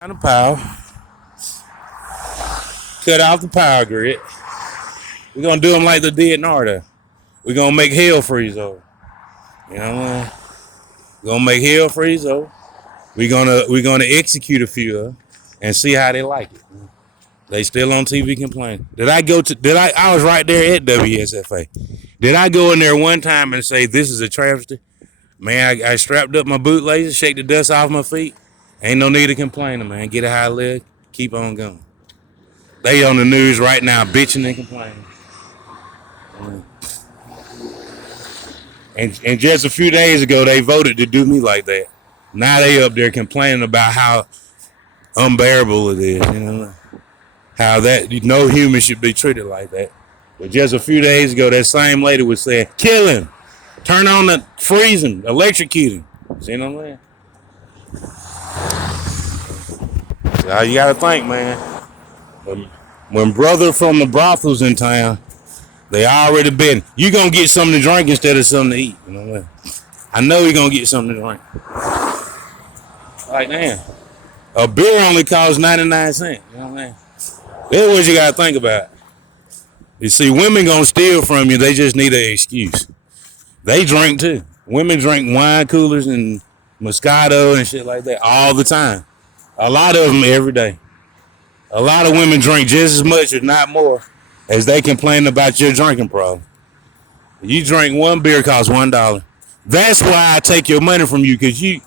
On the power, cut off the power grid. We're gonna do them like they did in Arda. We're gonna make hell freeze over. You know what I mean? We're gonna make hell freeze over. We're gonna execute a few of them and see how they like it. They still on TV complaining. I was right there at WSFA. Did I go in there one time and say this is a travesty? Man, I strapped up my bootlaces, shake the dust off my feet. Ain't no need to complain, man. Get a high leg, keep on going. They on the news right now bitching and complaining. And just a few days ago, they voted to do me like that. Now they up there complaining about how unbearable it is, you know, how that no human should be treated like that. But just a few days ago, that same lady was saying, kill him, turn on the freeze him, electrocute him. See what I'm saying? So you got to think, man. When brother from the brothels in town, they already been. You gonna get something to drink instead of something to eat. You know what I mean? I know you gonna get something to drink. Like man, a beer only costs 99 cents. You know what I mean? That's what you gotta think about. You see, women gonna steal from you. They just need an excuse. They drink too. Women drink wine coolers and Moscato and shit like that all the time. A lot of them every day. A lot of women drink just as much, if not more, as they complain about your drinking problem. You drink one beer costs $1. That's why I take your money from you, because you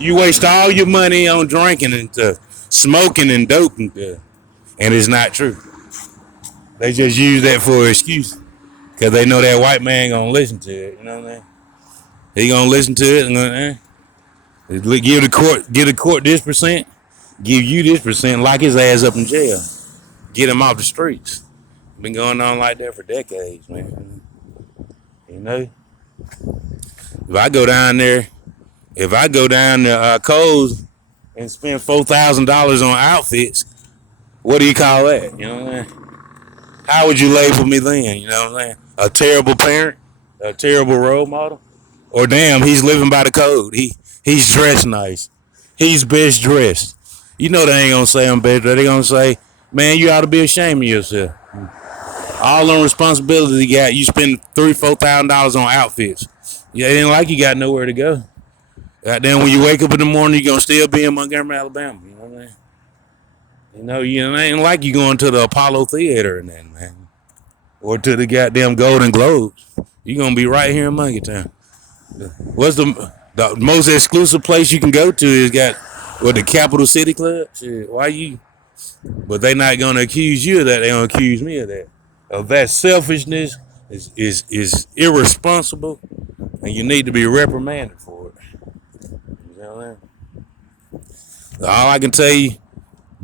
waste all your money on drinking and smoking and dope and it's not true. They just use that for an excuse because they know that white man gonna listen to it. You know what I mean? He gonna listen to it and give the court this percent, give you this percent, lock his ass up in jail, get him off the streets. Been going on like that for decades, man. You know, if I go down to Kohl's and spend $4,000 on outfits, what do you call that? You know what I mean? How would you label me then? You know what I'm saying? A terrible parent, a terrible role model, or damn, he's living by the code. He's dressed nice. He's best dressed. You know they ain't gonna say I'm best dressed. They gonna say, man, you ought to be ashamed of yourself. All on responsibility you got. You spend $3,000-$4,000 on outfits. Yeah, it ain't like you got nowhere to go. Goddamn, when you wake up in the morning, you gonna still be in Montgomery, Alabama. You know what I mean? You ain't like you going to the Apollo Theater and that, man, or to the goddamn Golden Globes. You gonna be right here in Monkey Town. What's the most exclusive place you can go to? Is got the Capital City Club. Shit, why you? But they not gonna accuse you of that. They gonna accuse me of that. Of that selfishness is irresponsible, and you need to be reprimanded for it. You know what I mean? All I can tell you,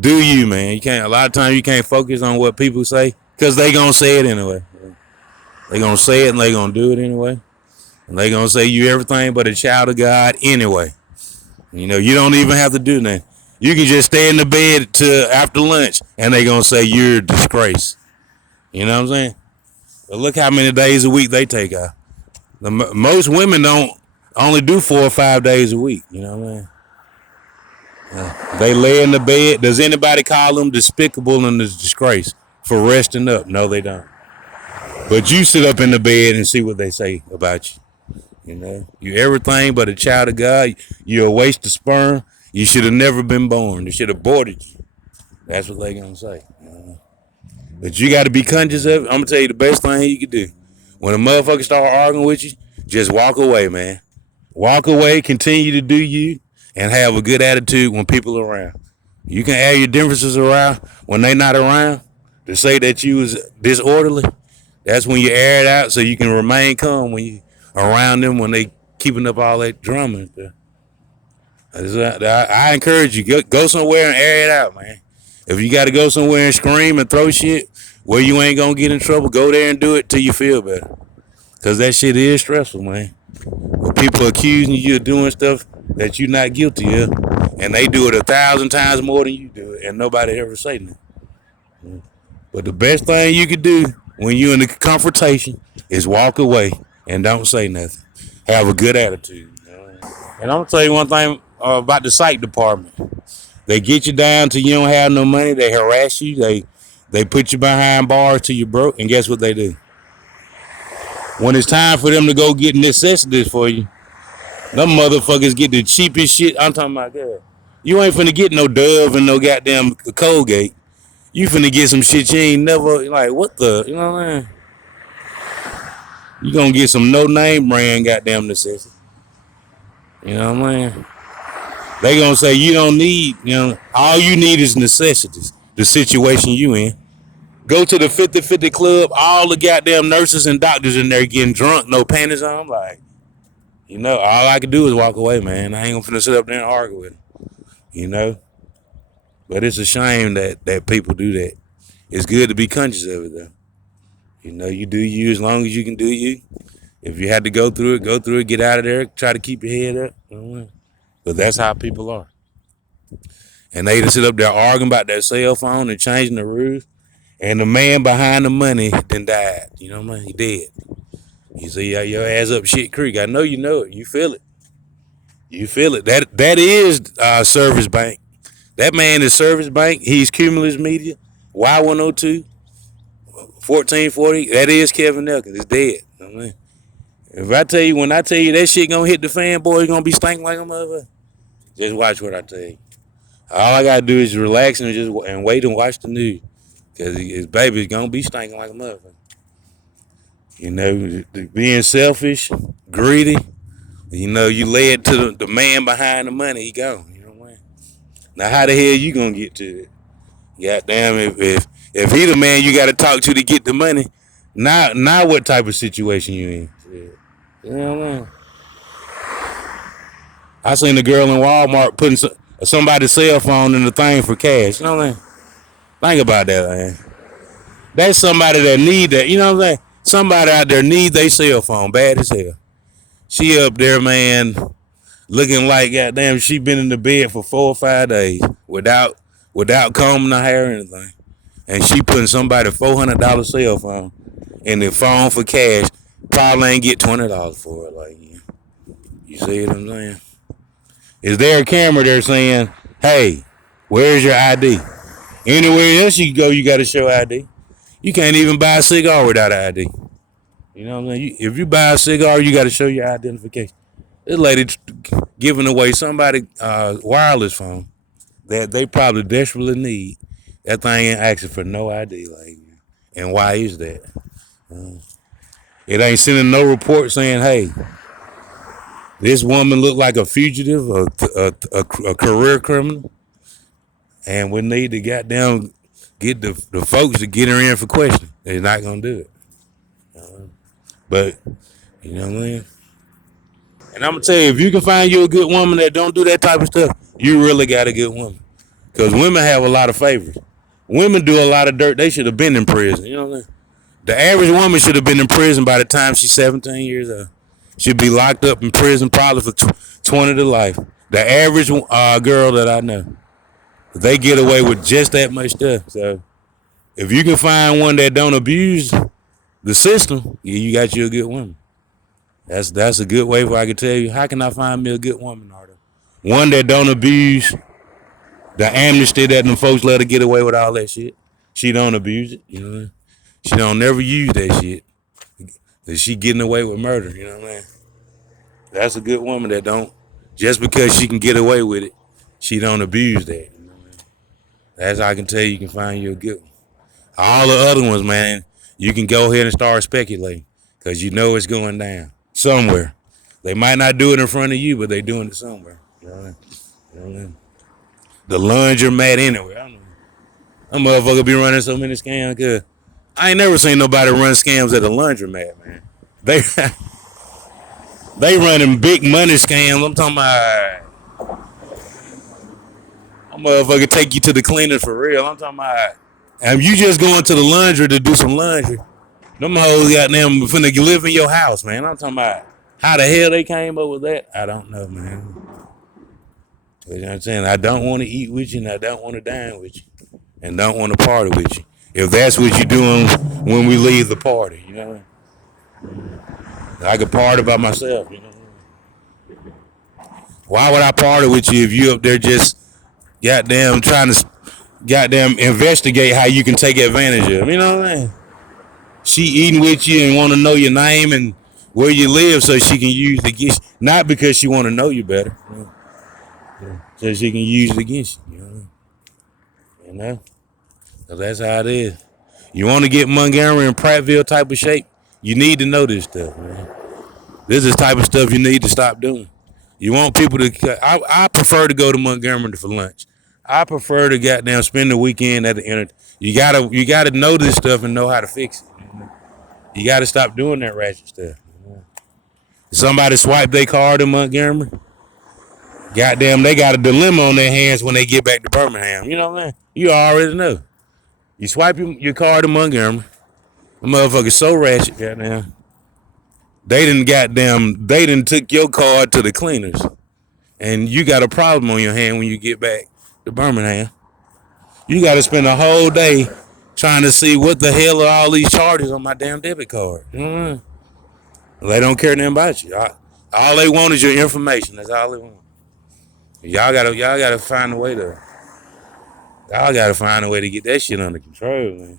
do you, man. You can't. A lot of times you can't focus on what people say because they gonna say it anyway. They gonna say it and they gonna do it anyway, and they gonna say you everything but a child of God anyway. You know, you don't even have to do nothing. You can just stay in the bed till after lunch, and they gonna say you're a disgrace. You know what I'm saying? But look how many days a week they take off. Most women don't only do 4 or 5 days a week. You know what I mean? They lay in the bed. Does anybody call them despicable and a disgrace for resting up? No, they don't. But you sit up in the bed and see what they say about you. You know, you everything but a child of God. You're a waste of sperm. You should have never been born. They should have aborted you. That's what they gonna say. You know? But you got to be conscious of it. I'm gonna tell you the best thing you can do. When a motherfucker start arguing with you, just walk away, man. Walk away. Continue to do you. And have a good attitude when people are around. You can air your differences around when they not around. To say that you was disorderly, that's when you air it out so you can remain calm when you around them when they keeping up all that drama. I encourage you, go somewhere and air it out, man. If you got to go somewhere and scream and throw shit where you ain't going to get in trouble, go there and do it till you feel better. Because that shit is stressful, man. When people accusing you of doing stuff that you're not guilty of, and they do it 1,000 times more than you do it, and nobody ever say nothing. But the best thing you can do when you're in the confrontation is walk away and don't say nothing. Have a good attitude. And I'm gonna tell you one thing about the psych department. They get you down till you don't have no money. They harass you. They put you behind bars till you broke. And guess what they do? When it's time for them to go get necessities for you, them motherfuckers get the cheapest shit. I'm talking about that. You ain't finna get no Dove and no goddamn Colgate. You finna get some shit you ain't never, like, what the, you know what I mean? You gonna get some no name brand goddamn necessities. You know what I mean? They gonna say you don't need, all you need is necessities. The situation you in. Go to the 50-50 club, all the goddamn nurses and doctors in there getting drunk, no panties on. Like, all I can do is walk away, man. I ain't gonna finna sit up there and argue with them, But it's a shame that people do that. It's good to be conscious of it, though. You do you as long as you can do you. If you had to go through it, get out of there, try to keep your head up. But that's how people are. And they just sit up there arguing about their cell phone and changing the rules. And the man behind the money then died. You know what I mean? He dead. You see your ass up shit creek. I know you know it. You feel it. You feel it. That is Service Bank. That man is Service Bank. He's Cumulus Media. Y102. 1440. That is Kevin Elkins. It's dead. You know what I mean? When I tell you that shit gonna hit the fan, boy, it's gonna be stinking like a motherfucker. Just watch what I tell you. All I gotta do is relax and wait and watch the news. Cause his baby's gonna be stinking like a motherfucker. Being selfish, greedy. You lay it to the man behind the money. He gone. You know what I mean? Now how the hell you gonna get to it? Goddamn, if he the man you gotta talk to get the money, now what type of situation you in? You know what I mean? I seen a girl in Walmart putting somebody's cell phone in the thing for cash. You know what I mean? Think about that, man. That's somebody that need that. You know what I'm saying? Somebody out there need their cell phone bad as hell. She up there, man, looking like goddamn she been in the bed for 4 or 5 days without combing her hair or anything. And she putting somebody $400 cell phone in the phone for cash. Probably ain't get $20 for it. Like, you see what I'm saying? Is there a camera there saying, hey, where's your ID? Anywhere else you go, you got to show ID. You can't even buy a cigar without an ID. You know what I'm saying? If you buy a cigar, you got to show your identification. This lady giving away somebody wireless phone that they probably desperately need. That thing ain't asking for no ID. Like, and why is that? It ain't sending no report saying, hey, this woman looked like a fugitive, a career criminal, and we need to goddamn get the folks to get her in for questioning. They're not gonna do it. But you know what I mean? And I'm gonna tell you, if you can find you a good woman that don't do that type of stuff, you really got a good woman. Because women have a lot of favors. Women do a lot of dirt. They should have been in prison. You know what I mean? The average woman should have been in prison by the time she's 17 years old. She'd be locked up in prison probably for 20 to life. The average girl that I know, they get away with just that much stuff. So if you can find one that don't abuse the system, you got you a good woman. That's a good way where I can tell you, how can I find me a good woman, Arthur? One that don't abuse the amnesty that them folks let her get away with all that shit. She don't abuse it, you know. She don't never use that shit. She getting away with murder, you know what I mean? That's a good woman that don't, just because she can get away with it, she don't abuse that. You know what I mean? That's how I can tell you can find you a good one. All the other ones, man, you can go ahead and start speculating because you know it's going down somewhere. They might not do it in front of you, but they doing it somewhere. You know what I mean? You know what I mean? The laundromat anywhere. I don't know. That motherfucker be running so many scams because I ain't never seen nobody run scams at a laundromat, man. They running big money scams. I'm talking about a motherfucker take you to the cleaner for real. I'm talking about, and you just going to the laundry to do some laundry. Them hoes goddamn finna live in your house, man. I'm talking about how the hell they came up with that. I don't know, man. You know what I'm saying? I don't want to eat with you and I don't want to dine with you and don't want to party with you. If that's what you're doing when we leave the party, you know what I mean? I could party by myself, you know what I mean? Why would I party with you if you up there just, goddamn trying to goddamn investigate how you can take advantage of them. You know what I mean? She eating with you and want to know your name and where you live so she can use it against you. Not because she want to know you better. So she can use it against you. You know? So that's how it is. You want to get Montgomery and Prattville type of shape, you need to know this stuff, man. This is the type of stuff you need to stop doing. You want people to. I prefer to go to Montgomery for lunch. I prefer to goddamn spend the weekend at the internet. You gotta know this stuff and know how to fix it. You gotta stop doing that ratchet stuff. Somebody swipe their card in Montgomery. Goddamn, they got a dilemma on their hands when they get back to Birmingham. You know what I mean? You already know. You swipe your card in Montgomery. The motherfucker's so ratchet, goddamn. They didn't took your card to the cleaners. And you got a problem on your hand when you get back to Birmingham. You got to spend a whole day trying to see what the hell are all these charges on my damn debit card. They don't care nothing about you. All they want is your information. That's all they want. Y'all gotta find a way to. Y'all gotta find a way to get that shit under control, man.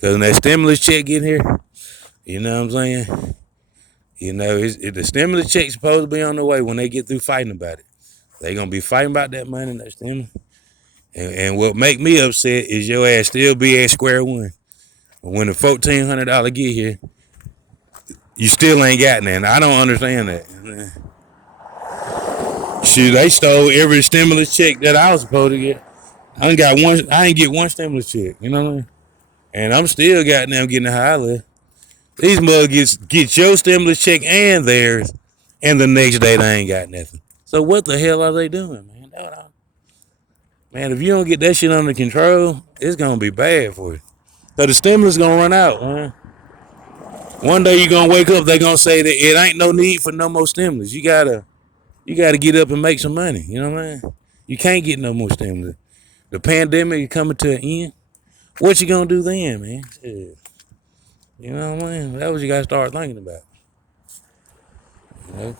Cause when that stimulus check get here, you know what I'm saying? You know, the stimulus check's supposed to be on the way when they get through fighting about it. They gonna be fighting about that money and that stimulus. And what make me upset is your ass still be at square one. When the $1,400 get here, you still ain't got nothing. I don't understand that. Shoot, they stole every stimulus check that I was supposed to get. I ain't get one stimulus check. You know what I mean? And I'm still goddamn getting a high lift. These mugs get your stimulus check and theirs, and the next day they ain't got nothing. So what the hell are they doing, man? Man, if you don't get that shit under control, it's gonna be bad for you. So the stimulus gonna run out, man. One day you're gonna wake up, they gonna say that it ain't no need for no more stimulus. You gotta get up and make some money. You know what I mean? You can't get no more stimulus. The pandemic is coming to an end. What you gonna do then, man? Shit. You know what I mean? That's what you gotta start thinking about. You know?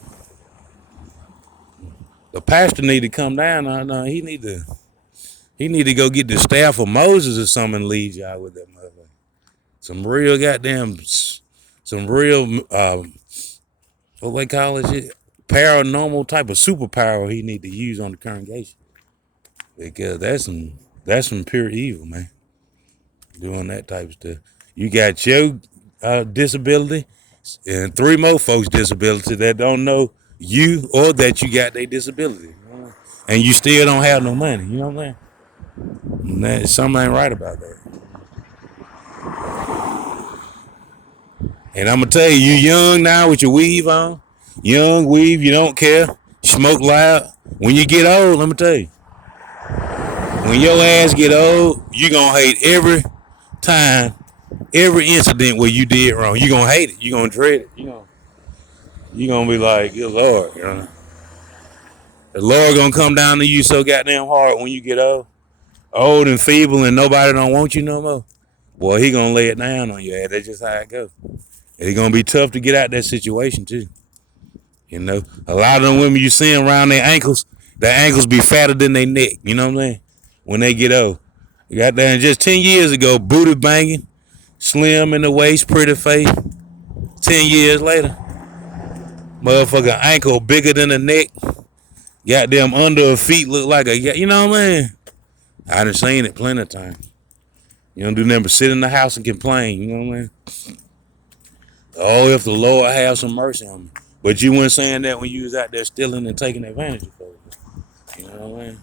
The pastor need to come down. No, he need to go get the staff of Moses or something and lead y'all with that motherfucker. Some real, what they call it, shit? Paranormal type of superpower he need to use on the congregation. Because that's some pure evil, man. Doing that type of stuff. You got your disability and 3 more folks' disability that don't know you or that you got their disability. You know? And you still don't have no money. You know what I'm saying? Something ain't right about that. And I'm going to tell you, you young now with your weave on. Young weave, you don't care. Smoke loud. When you get old, let me tell you. When your ass get old, you going to hate every time, every incident where you did wrong. You going to hate it. You going to dread it. You going to be like, good Lord, you know. The Lord going to come down to you so goddamn hard when you get old and feeble and nobody don't want you no more. Boy, he going to lay it down on your ass. That's just how it goes. And it's going to be tough to get out that situation too. You know, a lot of them women you see around their ankles be fatter than their neck. You know what I'm saying? When they get old. You got there just 10 years ago, booty banging, slim in the waist, pretty face. 10 years later, motherfucker ankle bigger than the neck. Goddamn under her feet look like you know what I mean? I done seen it plenty of times. You don't do nothing but sit in the house and complain. You know what I mean? Oh, if the Lord have some mercy on me. But you weren't saying that when you was out there stealing and taking advantage of folks. You know what I mean?